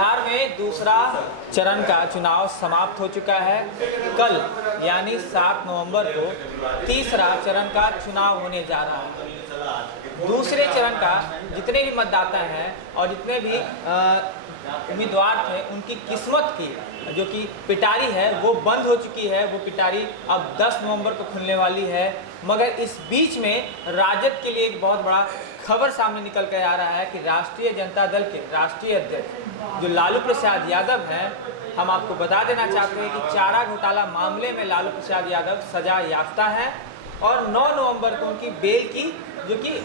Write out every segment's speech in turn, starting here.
बिहार में दूसरा चरण का चुनाव समाप्त हो चुका है। कल यानी 7 नवंबर को तीसरा चरण का चुनाव होने जा रहा है। दूसरे चरण का जितने भी मतदाता हैं और जितने भी उम्मीदवार थे, उनकी किस्मत की जो कि पिटारी है वो बंद हो चुकी है। वो पिटारी अब 10 नवंबर को खुलने वाली है। मगर इस बीच में राजद के लिए एक बहुत बड़ा खबर सामने निकल कर आ रहा है कि राष्ट्रीय जनता दल के राष्ट्रीय अध्यक्ष जो लालू प्रसाद यादव हैं, हम आपको बता देना चाहते हैं कि चारा घोटाला मामले में लालू प्रसाद यादव सजा याफ्ता है और 9 नवंबर को उनकी बेल की जो कि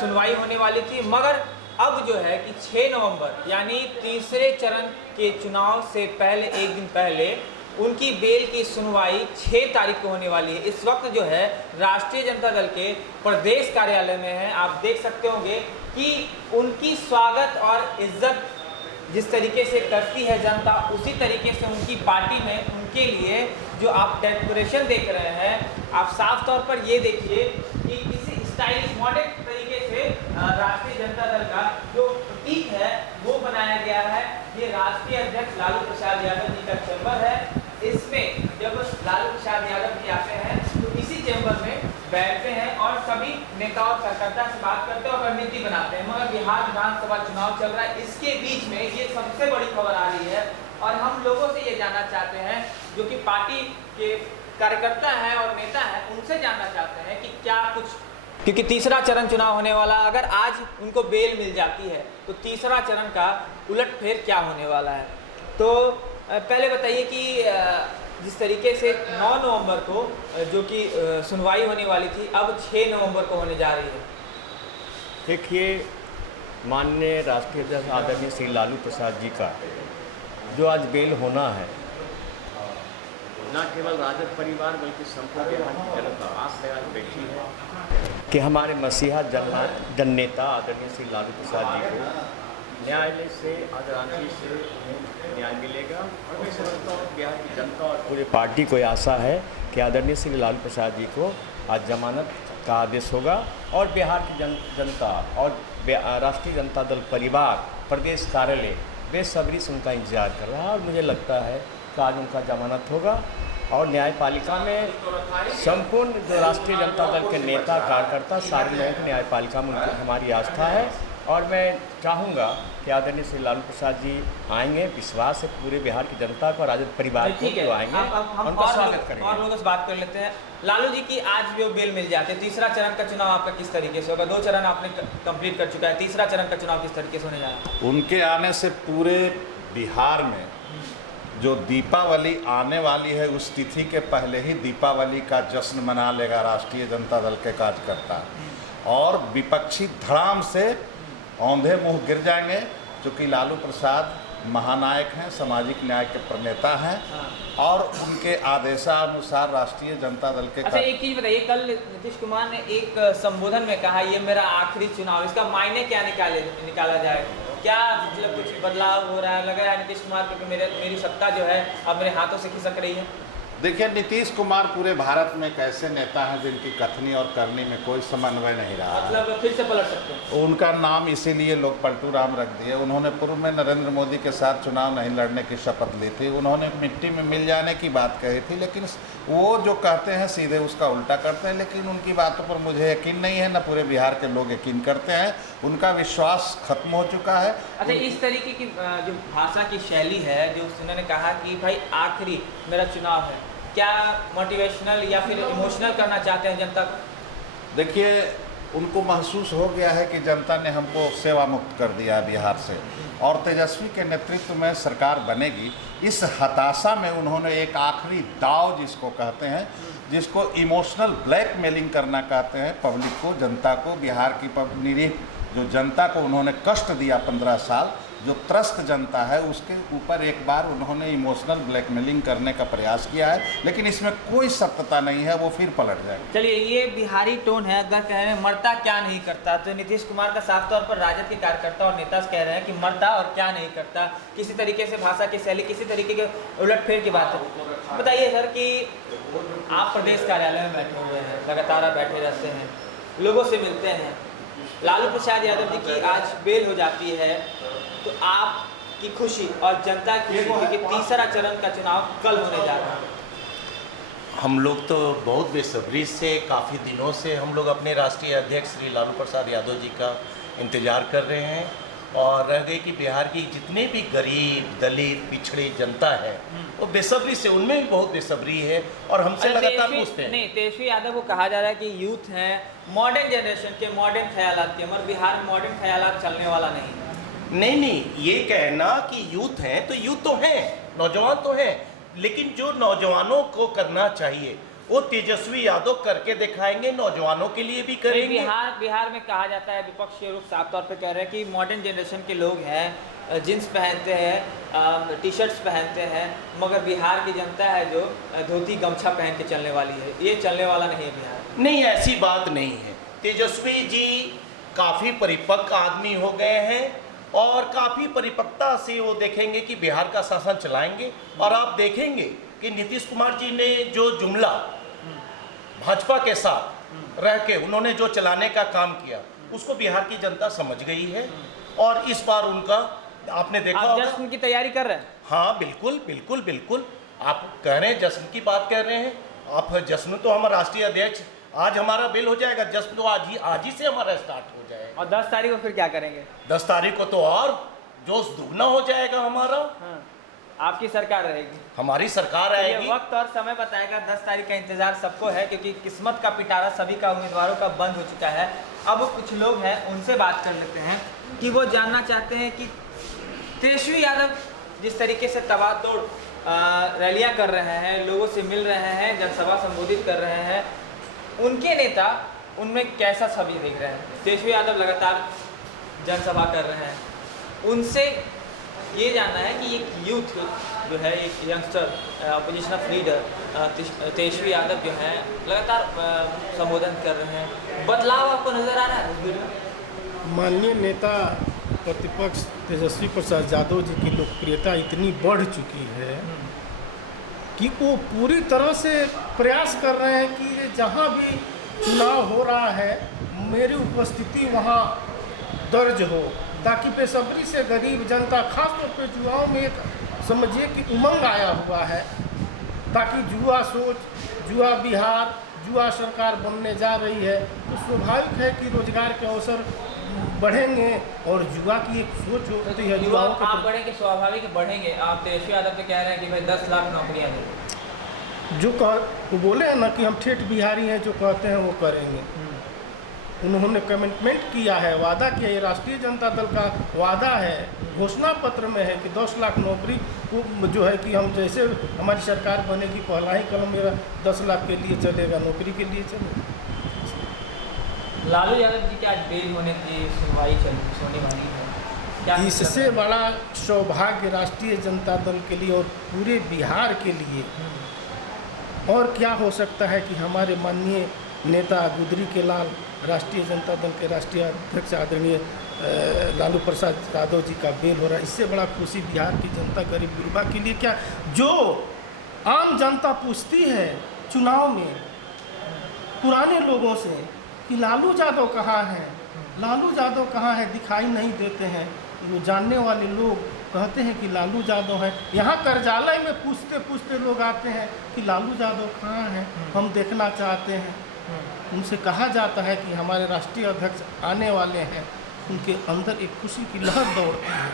सुनवाई होने वाली थी। मगर अब जो है कि 6 नवंबर यानी तीसरे चरण के चुनाव से पहले एक दिन पहले उनकी बेल की सुनवाई 6 तारीख को होने वाली है। इस वक्त जो है राष्ट्रीय जनता दल के प्रदेश कार्यालय में है। आप देख सकते होंगे कि उनकी स्वागत और इज्जत जिस तरीके से करती है जनता, उसी तरीके से उनकी पार्टी में उनके लिए जो आप डेकोरेशन देख रहे हैं, आप साफ तौर पर ये देखिए कि किसी स्टाइलिश मॉडर्न तरीके से राष्ट्रीय जनता दल का जो प्रतीक है वो बनाया गया है। ये राष्ट्रीय अध्यक्ष लालू प्रसाद यादव जी का चैम्बर है। इसमें जब लालू प्रसाद यादव जी आते हैं तो इसी चैम्बर में बैठते हैं और सभी नेता और कार्यकर्ता से बात करते हैं और रणनीति बनाते हैं। मगर बिहार विधानसभा चुनाव चल रहा है, इसके बीच में ये सबसे बड़ी खबर आ रही है और हम लोगों से ये जानना चाहते हैं जो कि पार्टी के कार्यकर्ता हैं और नेता हैं, उनसे जानना चाहते हैं कि क्या कुछ, क्योंकि तीसरा चरण चुनाव होने वाला, अगर आज उनको बेल मिल जाती है तो तीसरा चरण का उलटफेर क्या होने वाला है। तो पहले बताइए कि जिस तरीके से 9 नवंबर को जो कि सुनवाई होने वाली थी, अब 6 नवंबर को होने जा रही है। देखिए, माननीय राष्ट्रीय अध्यक्ष आदरणीय श्री लालू प्रसाद जी का जो आज बेल होना है, न केवल राजद परिवार बल्कि संपूर्ण बिहार की जनता आस लगाकर बैठी है कि हमारे मसीहा जननेता आदरणीय श्री लालू प्रसाद जी को न्यायालय से, आज रांची से न्याय मिलेगा। और मैं समझता हूँ बिहार की जनता और पूरी पार्टी को आशा है कि आदरणीय श्री लालू प्रसाद जी को आज जमानत का आदेश होगा और बिहार की जनता और राष्ट्रीय जनता दल परिवार प्रदेश कार्यालय बेसब्री से उनका इंतजार कर रहा है और मुझे लगता है कि आज उनका जमानत होगा और न्यायपालिका में संपूर्ण जो राष्ट्रीय जनता दल के नेता कार्यकर्ता सारे लोगों की न्यायपालिका में हमारी आस्था है और मैं चाहूँगा कि आदरणीय श्री लालू प्रसाद जी आएंगे। विश्वास है पूरे बिहार की जनता को, राजद परिवार को आएंगे, उनका स्वागत करेंगे। और लोगों से बात कर लेते हैं। लालू जी की आज जो बेल मिल जाती है, तीसरा चरण का चुनाव आपका किस तरीके से होगा? 2 चरण आपने कंप्लीट कर चुका है, तीसरा चरण का चुनाव किस तरीके से होने जा रहा है? उनके आने से पूरे बिहार में जो दीपावली आने वाली है, उस तिथि के पहले ही दीपावली का जश्न मना लेगा राष्ट्रीय जनता दल के कार्यकर्ता और विपक्षी धड़ाम से औंधे मुंह गिर जाएंगे, क्योंकि लालू प्रसाद महानायक हैं, सामाजिक न्याय के प्रणेता हैं और उनके आदेशानुसार राष्ट्रीय जनता दल के। अच्छा, एक चीज़ बताइए, कल नीतीश कुमार ने एक संबोधन में कहा ये मेरा आखिरी चुनाव, इसका मायने क्या निकाला जाए? क्या मतलब कुछ बदलाव हो रहा है? लग रहा है नीतीश कुमार को कि मेरी सत्ता जो है अब मेरे हाथों से खिसक रही है? देखिए, नीतीश कुमार पूरे भारत में एक ऐसे नेता हैं जिनकी कथनी और करनी में कोई समन्वय नहीं रहा। मतलब फिर से पलट सकते हैं? उनका नाम इसीलिए लोग पलटू राम रख दिए। उन्होंने पूर्व में नरेंद्र मोदी के साथ चुनाव नहीं लड़ने की शपथ ली थी, उन्होंने मिट्टी में मिल जाने की बात कही थी, लेकिन वो जो कहते हैं सीधे उसका उल्टा करते हैं। लेकिन उनकी बातों पर मुझे यकीन नहीं है, न पूरे बिहार के लोग यकीन करते हैं, उनका विश्वास खत्म हो चुका है। अच्छा, इस तरीके की जो भाषा की शैली है, जो उन्होंने कहा कि भाई आखिरी मेरा चुनाव है, क्या मोटिवेशनल या फिर इमोशनल करना चाहते हैं जनता को? देखिए, उनको महसूस हो गया है कि जनता ने हमको सेवा मुक्त कर दिया है बिहार से और तेजस्वी के नेतृत्व में सरकार बनेगी। इस हताशा में उन्होंने एक आखिरी दाव जिसको कहते हैं, जिसको इमोशनल ब्लैकमेलिंग करना कहते हैं, पब्लिक को, जनता को, बिहार की निरीह जो जनता को उन्होंने कष्ट दिया 15 साल, जो त्रस्त जनता है उसके ऊपर एक बार उन्होंने इमोशनल ब्लैकमेलिंग करने का प्रयास किया है, लेकिन इसमें कोई सत्यता नहीं है, वो फिर पलट जाएगा। चलिए, ये बिहारी टोन है, अगर कह रहे हैं मरता क्या नहीं करता, तो नीतीश कुमार का साफ तौर पर राजद के कार्यकर्ता और नेता कह रहे हैं कि मरता और क्या नहीं करता। किसी तरीके से भाषा की शैली, किसी तरीके के उलटफेर की बात है। बताइए सर कि आप प्रदेश कार्यालय में बैठे हुए हैं, लगातार आप बैठे रहते हैं, लोगों से मिलते हैं, लालू प्रसाद यादव जी की आज बेल हो जाती है, तो आप की खुशी और जनता की खुशी कि तीसरा चरण का चुनाव कल होने जा रहा है? हम लोग तो बहुत बेसब्री से काफ़ी दिनों से हम लोग अपने राष्ट्रीय अध्यक्ष श्री लालू प्रसाद यादव जी का इंतज़ार कर रहे हैं, और रह गई कि बिहार की जितने भी गरीब दलित पिछड़ी जनता है वो बेसब्री से, उनमें भी बहुत बेसब्री है और हमसे लगातार पूछते हैं। नहीं, तेजस्वी यादव को कहा जा रहा है कि यूथ हैं, मॉडर्न जनरेशन के, मॉडर्न ख्यालात के, मगर बिहार में मॉडर्न ख्यालात चलने वाला नहीं। नहीं, ये कहना कि यूथ हैं तो यूथ तो हैं, नौजवान तो हैं, लेकिन जो नौजवानों को करना चाहिए वो तेजस्वी यादव करके दिखाएंगे, नौजवानों के लिए भी करेंगे। बिहार में कहा जाता है, विपक्ष के लोग साफ तौर पे कह रहे हैं कि मॉडर्न जनरेशन के लोग हैं, जींस पहनते हैं, टी शर्ट्स पहनते हैं, मगर बिहार की जनता है जो धोती गमछा पहन के चलने वाली है, ये चलने वाला नहीं है बिहार। नहीं, ऐसी बात नहीं है। तेजस्वी जी काफ़ी परिपक्व आदमी हो गए हैं और काफ़ी परिपक्वता से वो देखेंगे कि बिहार का शासन चलाएंगे, और आप देखेंगे कि नीतीश कुमार जी ने जो जुमला भाजपा के साथ रह के उन्होंने जो चलाने का काम किया उसको बिहार की जनता समझ गई है, और इस बार उनका आपने देखा होगा। जश्न की तैयारी कर रहे हैं? हाँ बिल्कुल बिल्कुल बिल्कुल, आप कह रहे हैं जश्न की बात कर रहे हैं आप। जश्न तो हमारा राष्ट्रीय अध्यक्ष, आज हमारा बिल हो जाएगा, जश्न तो आज ही से हमारा स्टार्ट हो जाएगा। और 10 तारीख को फिर क्या करेंगे? 10 तारीख को तो और जोश दुगना हो जाएगा हमारा। हाँ, आपकी सरकार रहेगी, हमारी सरकार ये आएगी। वक्त और समय बताएगा। 10 तारीख का इंतजार सबको है, क्योंकि किस्मत का पिटारा सभी का उम्मीदवारों का बंद हो चुका है। अब कुछ लोग हैं, उनसे बात कर लेते हैं कि वो जानना चाहते हैं कि तेजस्वी यादव जिस तरीके से तबातोड़ रैलियां कर रहे हैं, लोगों से मिल रहे हैं, जनसभा संबोधित कर रहे हैं, उनके नेता उनमें कैसा छवि देख रहे हैं? तेजस्वी यादव लगातार जनसभा कर रहे हैं, उनसे ये जानना है कि एक यूथ जो है, एक youngster opposition of leader Tejashwi Yadav जो है लगातार संबोधन कर रहे हैं, बदलाव आपको नजर आ रहा है? माननीय नेता प्रतिपक्ष तेजस्वी प्रसाद यादव जी की लोकप्रियता इतनी बढ़ चुकी है कि वो पूरी तरह से प्रयास कर रहे हैं कि जहाँ भी चुनाव हो रहा है मेरी उपस्थिति वहाँ दर्ज हो, ताकि बेसब्री से गरीब जनता, खासतौर पर युवाओं में एक समझिए कि उमंग आया हुआ है, ताकि जुआ सोच, जुआ बिहार, जुआ सरकार बनने जा रही है, तो स्वाभाविक है कि रोजगार के अवसर बढ़ेंगे और जुआ की एक सोच होती है। युवा आप बढ़ेंगे, स्वाभाविक बढ़ेंगे। आप तेजस्वी यादव तो कह रहे हैं कि भाई 10 लाख नौकरियाँ दें, जो वो बोले हैं ना कि हम ठेठ बिहारी हैं, जो कहते हैं वो करेंगे। उन्होंने कमिटमेंट किया है, वादा किया है, राष्ट्रीय जनता दल का वादा है, घोषणा पत्र में है कि 10 लाख नौकरी जो है कि हम जैसे हमारी सरकार बनेगी पहला ही कदम मेरा 10 लाख के लिए चलेगा, नौकरी के लिए चलेगा। लालू यादव जी की आज बेल होने की सुनवाई होने वाली है, क्या इससे बड़ा सौभाग्य राष्ट्रीय जनता दल के लिए और पूरे बिहार के लिए और क्या हो सकता है कि हमारे माननीय नेता गुदरी के लाल, राष्ट्रीय जनता दल के राष्ट्रीय अध्यक्ष आदरणीय लालू प्रसाद यादव जी का बेल हो रहा है। इससे बड़ा खुशी बिहार की जनता, गरीब गुरबा के लिए क्या, जो आम जनता पूछती है चुनाव में पुराने लोगों से कि लालू यादव कहाँ हैं, लालू यादव कहाँ है, दिखाई नहीं देते हैं, वो जानने वाले लोग कहते हैं कि लालू यादव हैं। यहाँ कार्यालय में पूछते पूछते लोग आते हैं कि लालू यादव कहाँ हैं, हम देखना चाहते हैं। उनसे कहा जाता है कि हमारे राष्ट्रीय अध्यक्ष आने वाले हैं, उनके अंदर एक खुशी की लहर दौड़ती है।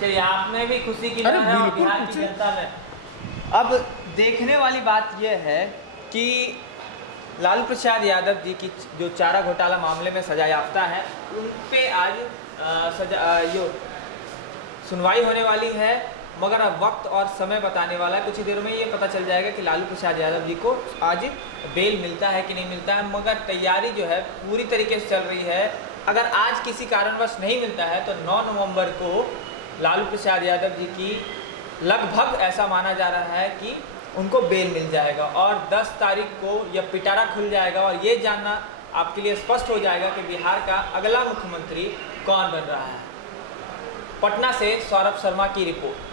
चलिए, आप में भी खुशी की अरे लहर है और बिल्कुल बिहार की जनता में। अब देखने वाली बात यह है कि लालू प्रसाद यादव जी की जो चारा घोटाला मामले में सजा याफ्ता है, उन पे आज सुनवाई होने वाली है, मगर अब वक्त और समय बताने वाला है। कुछ ही देर में ये पता चल जाएगा कि लालू प्रसाद यादव जी को आज बेल मिलता है कि नहीं मिलता है, मगर तैयारी जो है पूरी तरीके से चल रही है। अगर आज किसी कारणवश नहीं मिलता है तो 9 नवंबर को लालू प्रसाद यादव जी की लगभग ऐसा माना जा रहा है कि उनको बेल मिल जाएगा और 10 तारीख को यह पिटारा खुल जाएगा और ये जानना आपके लिए स्पष्ट हो जाएगा कि बिहार का अगला मुख्यमंत्री कौन बन रहा है। पटना से सौरभ शर्मा की रिपोर्ट।